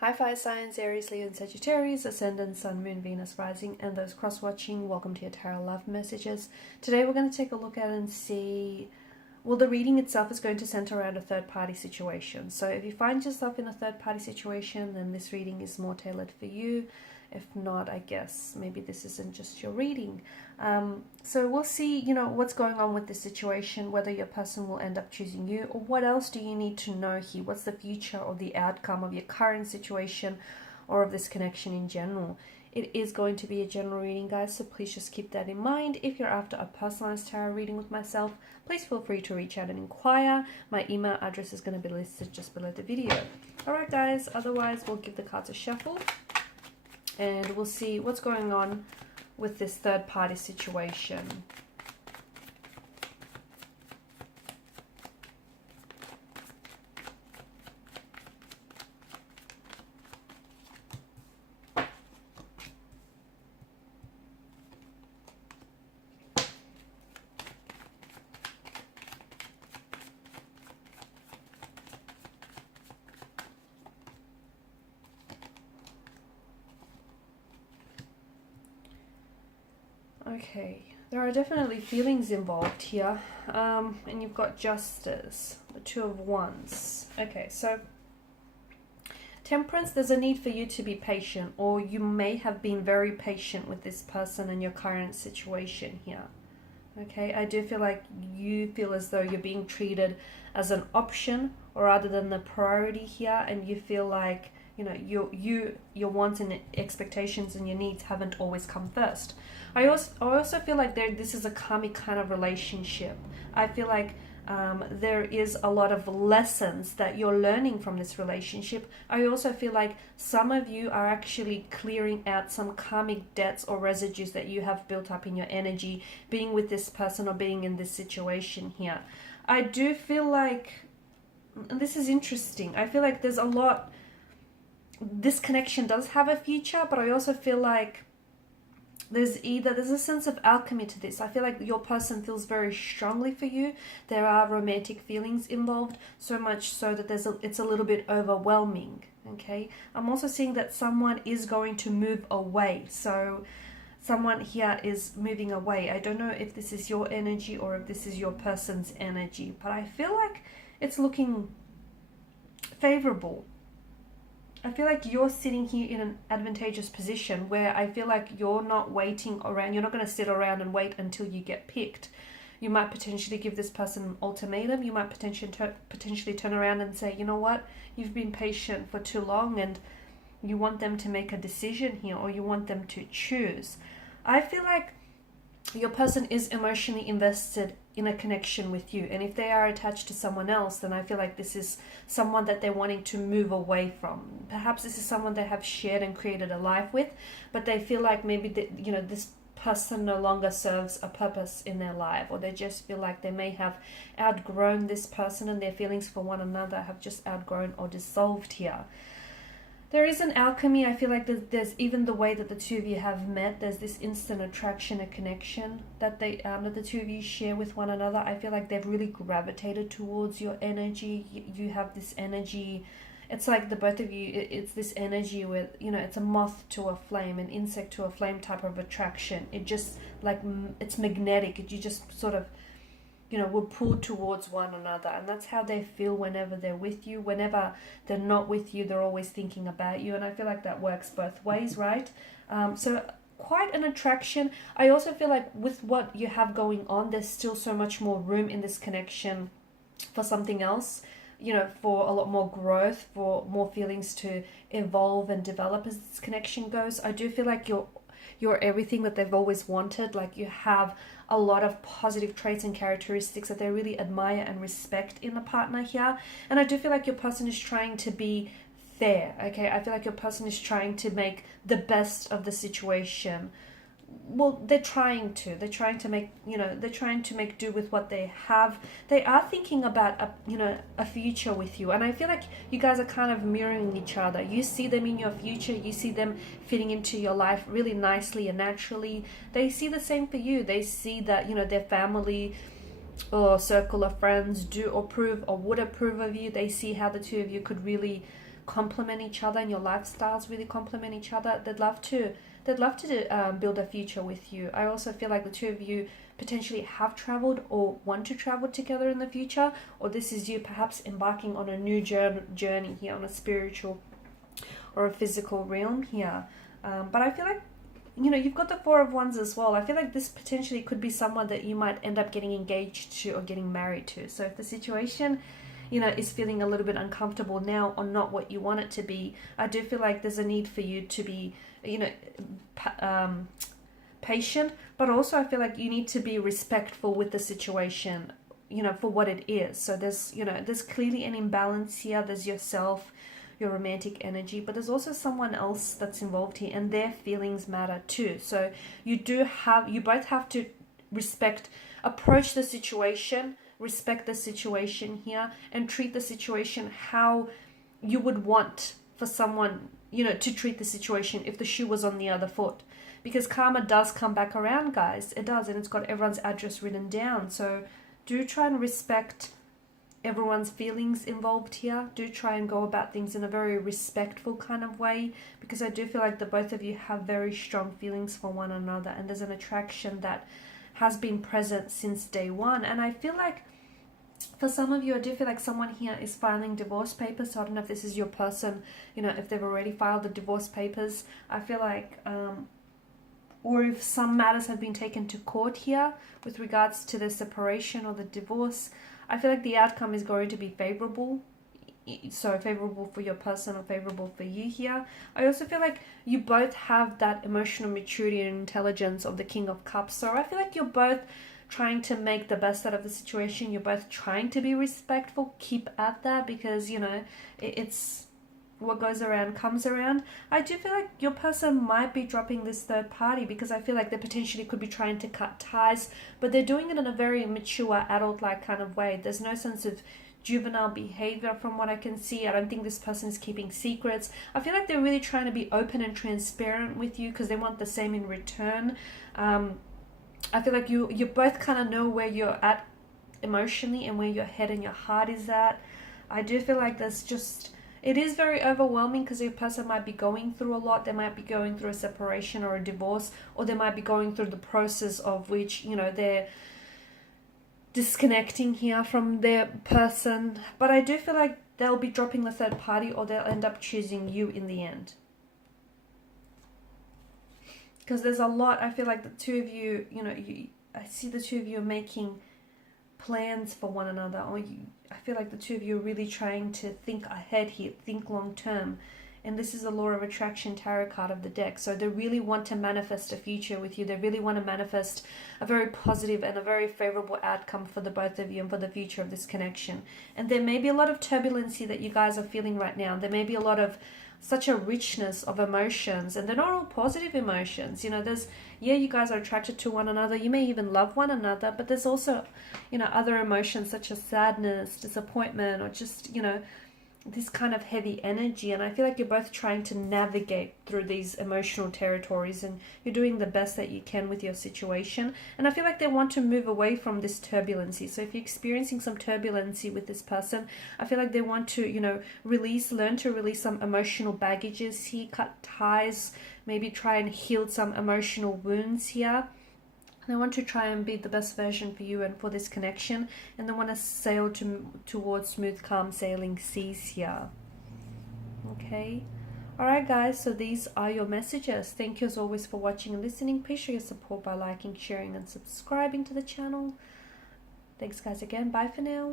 Hi fire signs, Aries, Leo and Sagittarius, Ascendant, Sun, Moon, Venus, Rising, and those cross-watching, welcome to your Tarot Love Messages. Today we're going to take a look at and see, well, the reading itself is going to center around a third-party situation. So if you find yourself in a third-party situation, then this reading is more tailored for you. If not, I guess maybe this isn't just your reading. So we'll see, what's going on with this situation, whether your person will end up choosing you, or what else do you need to know here? What's the future or the outcome of your current situation or of this connection in general? It is going to be a general reading, guys, so please just keep that in mind. If you're after a personalized tarot reading with myself, please feel free to reach out and inquire. My email address is going to be listed just below the video. Alright guys, otherwise we'll give the cards a shuffle and we'll see what's going on with this third-party situation. Okay, there are definitely feelings involved here, and you've got Justice, the Two of Wands. Okay, so Temperance, there's a need for you to be patient, or you may have been very patient with this person and your current situation here. Okay, I do feel like you feel as though you're being treated as an option or rather than the priority here, and you feel like your wants and expectations and your needs haven't always come first. I also feel like this is a karmic kind of relationship. I feel like there is a lot of lessons that you're learning from this relationship. I also feel like some of you are actually clearing out some karmic debts or residues that you have built up in your energy being with this person or being in this situation here. I do feel like, and this is interesting, I feel like there's a lot, this connection does have a future, but I also feel like there's a sense of alchemy to this. I feel like your person feels very strongly for you. There are romantic feelings involved, so much so that it's a little bit overwhelming. Okay, I'm also seeing that someone is going to move away. So someone here is moving away. I don't know if this is your energy or if this is your person's energy, but I feel like it's looking favorable. I feel like you're sitting here in an advantageous position where I feel like you're not waiting around. You're not going to sit around and wait until you get picked. You might potentially give this person an ultimatum. You might potentially turn around and say, you know what, you've been patient for too long and you want them to make a decision here, or you want them to choose. I feel like your person is emotionally invested in a connection with you, and if they are attached to someone else, then I feel like this is someone that they're wanting to move away from. Perhaps this is someone they have shared and created a life with, but they feel like maybe that, this person no longer serves a purpose in their life, or they just feel like they may have outgrown this person and their feelings for one another have just outgrown or dissolved here. There is an alchemy. I feel like there's even the way that the two of you have met. There's this instant attraction, a connection that that the two of you share with one another. I feel like they've really gravitated towards your energy. You have this energy. It's like the both of you, it's this energy with, it's a moth to a flame, an insect to a flame type of attraction. It just, like, it's magnetic. You just sort of, will pull towards one another, and that's how they feel whenever they're with you. Whenever they're not with you, they're always thinking about you, and I feel like that works both ways, right? So quite an attraction. I also feel like with what you have going on, there's still so much more room in this connection for something else, for a lot more growth, for more feelings to evolve and develop as this connection goes. I do feel like you're everything that they've always wanted. Like, you have a lot of positive traits and characteristics that they really admire and respect in the partner here. And I do feel like your person is trying to be fair, okay? I feel like your person is trying to make the best of the situation. Well, they're trying to make, they're trying to make do with what they have. They are thinking about a future with you, and I feel like you guys are kind of mirroring each other. You see them in your future, you see them fitting into your life really nicely and naturally. They see the same for you. They see that, their family or circle of friends do approve or would approve of you. They see how the two of you could really complement each other and your lifestyles really complement each other. They'd love to build a future with you. I also feel like the two of you potentially have traveled or want to travel together in the future, or this is you perhaps embarking on a new journey here, on a spiritual or a physical realm here. But I feel like, you know, you've got the Four of Wands as well. I feel like this potentially could be someone that you might end up getting engaged to or getting married to. So if the situation, you know, is feeling a little bit uncomfortable now or not what you want it to be, I do feel like there's a need for you to be, you know, patient, but also I feel like you need to be respectful with the situation, you know, for what it is. So there's, you know, there's clearly an imbalance here. There's yourself, your romantic energy, but there's also someone else that's involved here, and their feelings matter too. So you both have to approach the situation, respect the situation here, and treat the situation how you would want for someone, you know, to treat the situation if the shoe was on the other foot. Because karma does come back around, guys. It does, and it's got everyone's address written down. So do try and respect everyone's feelings involved here. Do try and go about things in a very respectful kind of way, because I do feel like the both of you have very strong feelings for one another, and there's an attraction that has been present since day one. And I feel like for some of you, I do feel like someone here is filing divorce papers. So I don't know if this is your person, you know, if they've already filed the divorce papers. I feel like or if some matters have been taken to court here with regards to the separation or the divorce, I feel like the outcome is going to be favorable. So favorable for your person or favorable for you here. I also feel like you both have that emotional maturity and intelligence of the King of Cups. So I feel like you're both trying to make the best out of the situation. You're both trying to be respectful. Keep at that, because, you know, it's what goes around comes around. I do feel like your person might be dropping this third party, because I feel like they potentially could be trying to cut ties, but they're doing it in a very mature, adult-like kind of way. There's no sense of juvenile behavior from what I can see. I don't think this person is keeping secrets. I feel like they're really trying to be open and transparent with you because they want the same in return. I feel like you both kind of know where you're at emotionally and where your head and your heart is at. I do feel like there's just... It is very overwhelming because your person might be going through a lot. They might be going through a separation or a divorce, or they might be going through the process of which, you know, they're disconnecting here from their person. But I do feel like they'll be dropping the third party, or they'll end up choosing you in the end. Because there's a lot, I feel like the two of you, you know, I see the two of you making plans for one another, or I feel like the two of you are really trying to think ahead here, think long term. And this is a law of attraction tarot card of the deck. So they really want to manifest a future with you. They really want to manifest a very positive and a very favorable outcome for the both of you and for the future of this connection. And there may be a lot of turbulence that you guys are feeling right now. There may be a lot of such a richness of emotions, and they're not all positive emotions. You know, there's, yeah, you guys are attracted to one another. You may even love one another, but there's also, you know, other emotions such as sadness, disappointment, or just, you know, this kind of heavy energy. And I feel like you're both trying to navigate through these emotional territories, and you're doing the best that you can with your situation. And I feel like they want to move away from this turbulency. So if you're experiencing some turbulency with this person, I feel like they want to, you know, learn to release some emotional baggages here, cut ties, maybe try and heal some emotional wounds here. They want to try and be the best version for you and for this connection, and they want to sail towards smooth, calm sailing seas here. Okay. Alright guys, so these are your messages. Thank you as always for watching and listening. Please show your support by liking, sharing and subscribing to the channel. Thanks guys again. Bye for now.